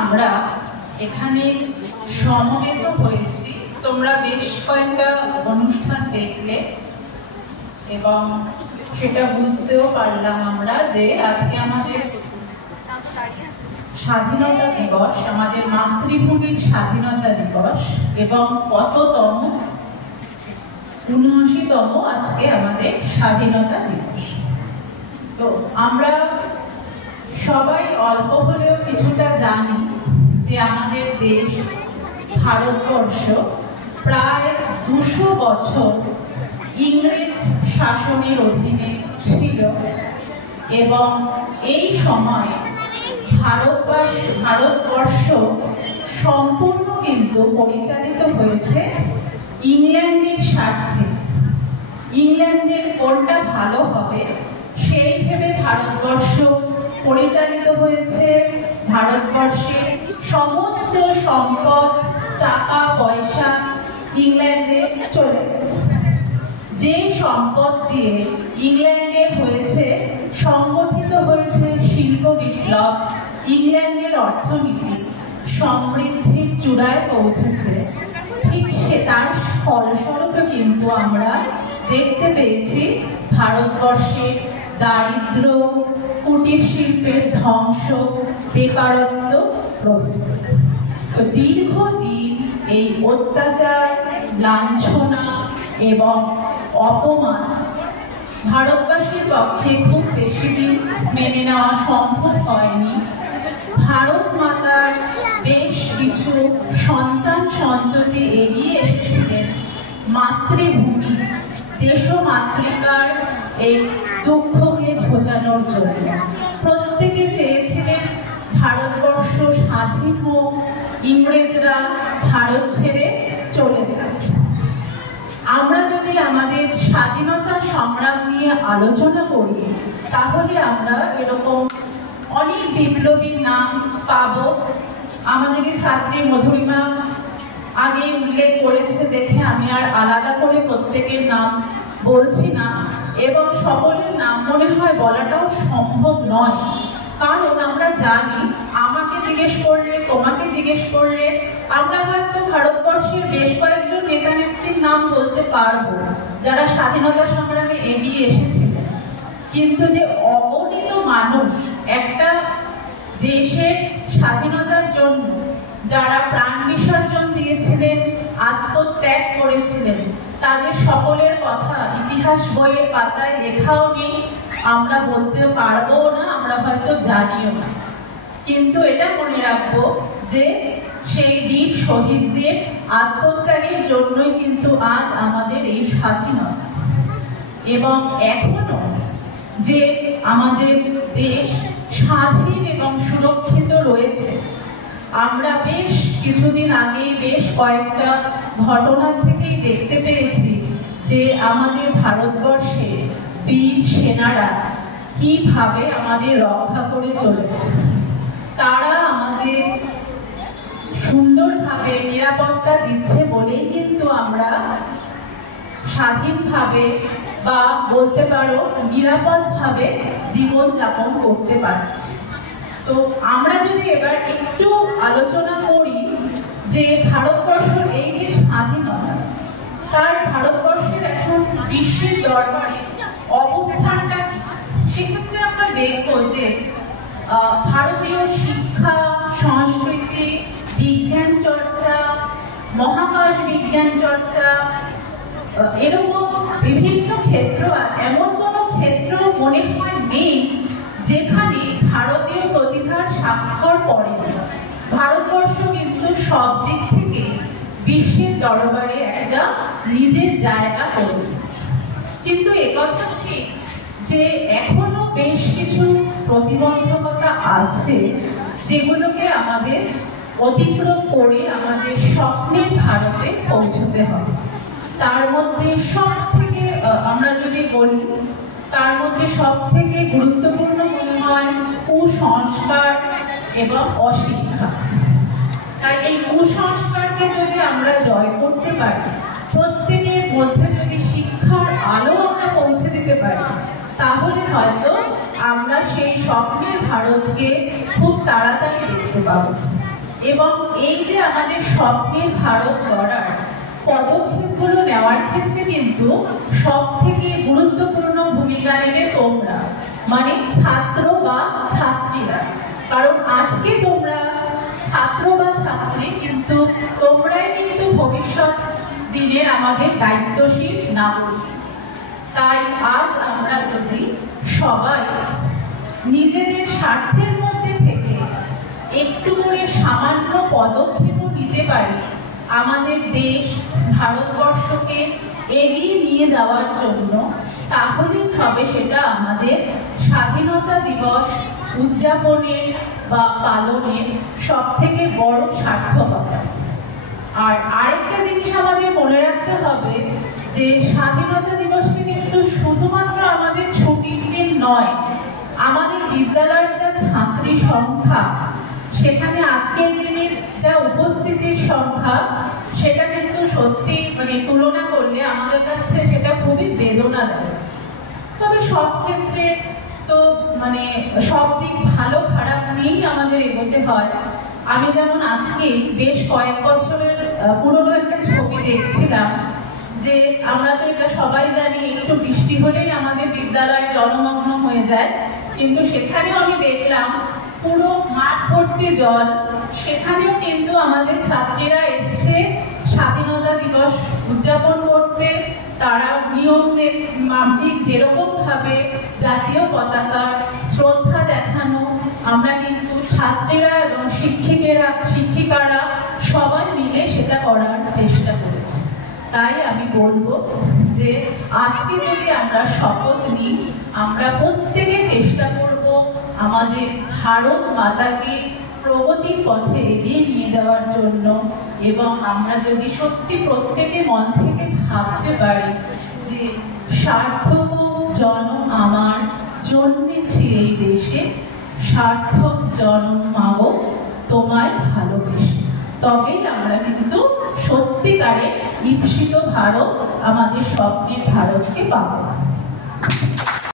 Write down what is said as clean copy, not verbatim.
আমরা এখানে সমবেত হয়েছি, তোমরা বেশ কয়েকটা অনুষ্ঠান দেখলে এবং সেটা বুঝতেও পারলাম আমরা যে আজকে আমাদের স্বাধীনতা দিবস, আমাদের মাতৃভূমির স্বাধীনতা দিবস এবং কততম ৭৯তম আজকে আমাদের স্বাধীনতা দিবস। তো আমরা সবাই অল্প হলেও কিছুটা জানি যে আমাদের দেশ ভারতবর্ষ প্রায় ২০০ বছর ইংরেজ শাসনের অধীনে ছিল এবং এই সময় ভারতবর্ষ সম্পূর্ণ কিন্তু পরিচালিত হয়েছে ইংল্যান্ডের স্বার্থে। ইংল্যান্ডের কোনটা ভালো হবে সেই ভেবে ভারতবর্ষ পরিচালিত হয়েছে। ভারতবর্ষের সমস্ত সম্পদ, টাকা পয়সা ইংল্যান্ডে চলে গেছে। যে সম্পদ দিয়ে ইংল্যান্ডে হয়েছে, সংগঠিত হয়েছে শিল্প বিপ্লব, ইংল্যান্ডের অর্থনীতি সমৃদ্ধির চূড়ায় পৌঁছেছে। ঠিক তার ফলস্বরূপে কিন্তু আমরা দেখতে পেয়েছি ভারতবর্ষের দারিদ্র, কুটির শিল্পের ধ্বংস, বেকারত্ব প্রভৃতি। দীর্ঘদিন এই অত্যাচার, লাঞ্ছনা এবং অপমান ভারতবাসীর পক্ষে খুব বেশি দিন মেনে নেওয়া সম্ভব হয়নি। ভারত মাতার বেশ কিছু সন্তান সন্ততি এগিয়ে এসেছিলেন মাতৃভূমি, দেশমাতৃকার এই দুঃখকে ঘোচানোর জন্য। প্রত্যেকে চেয়েছিলেন ভারতবর্ষ স্বাধীন হোক, ইংরেজরা ভারত ছেড়ে চলে যায়। আমরা যদি আমাদের স্বাধীনতা সংগ্রাম নিয়ে আলোচনা করি তাহলে আমরা এরকম অনেক বিপ্লবীর নাম পাব। আমাদের ছাত্রী মধুরিমা আগে উল্লেখ করেছে দেখে আমি আর আলাদা করে প্রত্যেকের নাম বলছি না, এবং সকলের নাম মনে হয় বলাটাও সম্ভব নয়। কারণ আমরা জানি, আমাকে জিজ্ঞেস করলে, তোমাকে জিজ্ঞেস করলে আমরা হয়তো ভারতবর্ষের বেশ কয়েকজন নেতা নেত্রীর নাম বলতে পারবো যারা স্বাধীনতা সংগ্রামে এগিয়ে এসেছিলেন। কিন্তু যে অগণিত মানুষ একটা দেশের স্বাধীনতার জন্য যারা প্রাণ বিসর্জন দিয়েছিলেন, আত্মত্যাগ করেছিলেন, তাদের সকলের কথা ইতিহাস বইয়ের পাতায় লেখাও নেই, আমরা বলতে পারবো না, আমরা হয়তো জানিও না। কিন্তু এটা মনে রাখবো যে সেই বীর শহীদদের আত্মত্যাগের জন্যই কিন্তু আজ আমাদের এই স্বাধীনতা। এবং এখনো যে আমাদের দেশ স্বাধীন এবং সুরক্ষিত রয়েছে, আমরা বেশ কিছুদিন আগেই বেশ কয়েকটা ঘটনা থেকেই দেখতে পেয়েছি যে আমাদের ভারতবর্ষে বীর সেনারা কিভাবে আমাদের রক্ষা করে চলেছে। তারা আমাদের সুন্দরভাবে নিরাপত্তা দিচ্ছে বলেই কিন্তু আমরা স্বাধীনভাবে বা বলতে পারো নিরাপদভাবে জীবনযাপন করতে পারছি। তো আমরা যদি এবার একটু আলোচনা করি যে ভারতবর্ষের এই যে স্বাধীনতা, তার ভারতবর্ষের এখন বিশ্বের দরবারে অবস্থানটা সেক্ষেত্রে আমরা দেখবো যে ভারতীয় শিক্ষা, সংস্কৃতি, বিজ্ঞান চর্চা, মহাকাশ বিজ্ঞান চর্চা, এরকম বিভিন্ন ক্ষেত্র, এমন কোনো ক্ষেত্র মনে হয় নেই যেখানে ভারতীয় প্রতিভার স্বাক্ষর পড়ে। ভারতবর্ষ কিন্তু সব দিক থেকে বিশ্বের দরবারে একটা নিজের জায়গা করে দিচ্ছে। কিন্তু একথা ঠিক যে এখনো বেশ কিছু প্রতিবন্ধকতা আছে যেগুলোকে আমাদের অতিক্রম করে আমাদের স্বপ্নের ভারতে পৌঁছতে হবে। তার মধ্যে সব থেকে আমরা যদি বলি, তার মধ্যে সব থেকে গুরুত্বপূর্ণ মনে হয় কুসংস্কার এবং অশিক্ষা। তাই এই কুসংস্কারকে যদি আমরা জয় করতে পারি, প্রত্যেকের মধ্যে যদি শিক্ষার আলো আমরা পৌঁছে দিতে পারি, তাহলে হয়তো আমরা সেই স্বপ্নের ভারতকে খুব তাড়াতাড়ি দেখতে পাবো। এবং এই যে আমাদের স্বপ্নের ভারত গড়ার পদক্ষেপগুলো নেওয়ার ক্ষেত্রে কিন্তু সব থেকে গুরুত্বপূর্ণ ভূমিকা নেবে তোমরা, মানে ছাত্র বা ছাত্রীরা। কারণ আজকে তোমরা ছাত্র বা ছাত্রী, কিন্তু তোমরাই কিন্তু ভবিষ্যৎ দিনের আমাদের দায়িত্বশীল নাগরিক। তাই আজ আমরা যদি সবাই নিজেদের স্বার্থের মধ্যে থেকে একটু করে সামান্য পদক্ষেপও নিতে পারি আমাদের দেশ ভারতবর্ষকে এগিয়ে নিয়ে যাওয়ার জন্য, তাহলেই হবে সেটা আমাদের স্বাধীনতা দিবস উদযাপনের বা পালনের সব থেকে বড় সার্থকতা। আর আরেকটা জিনিস আমাদের মনে রাখতে হবে যে স্বাধীনতা দিবসটি কিন্তু শুধুমাত্র আমাদের ছুটির দিন নয়। আমাদের বিদ্যালয়ের যা ছাত্রী সংখ্যা, সেখানে আজকের দিনের যা উপস্থিতির সংখ্যা, সেটা কিন্তু সত্যি মানে তুলনা করলে আমাদের কাছে সেটা খুবই বেদনাদায়ক। তবে সব ক্ষেত্রে তো মানে সব দিক ভালো খারাপ নিয়েই আমাদের এগোতে হয়। আমি যেমন আজকে বেশ কয়েক বছরের পুরনো একটা ছবি দেখছিলাম, যে আমরা তো এটা সবাই জানি একটু বৃষ্টি হলেই আমাদের বিদ্যালয় জলমগ্ন হয়ে যায়, কিন্তু সেখানেও আমি দেখলাম পুরো মাঠ ভর্তি জল। সেখানেও কিন্তু আমাদের ছাত্রীরা এসছে স্বাধীনতা দিবস উদযাপন করতে। তারা নিয়ম মাফিক যেরকম ভাবে জাতীয় পতাকার শ্রদ্ধা দেখানো, আমরা কিন্তু ছাত্রীরা এবং শিক্ষিকারা সবাই মিলে সেটা করার চেষ্টা করেছি। তাই আমি বলবো যে আজকে যদি আমরা শপথ নিই, আমরা প্রত্যেকে চেষ্টা করব আমাদের ভারত মাতাকে প্রগতির পথে এগিয়ে নিয়ে যাওয়ার জন্য। এবং আমরা যদি সত্যি প্রত্যেকে মন থেকে ভাবতে পারি যে সার্থক জনম আমার, জন্মেছি এই দেশে, সার্থক জনম মাগো তোমায় ভালোবেসে, তবেই আমরা কিন্তু সত্যিকারের ঈপ্সিত ভারত, আমাদের স্বপ্নের ভারতকে পাবো।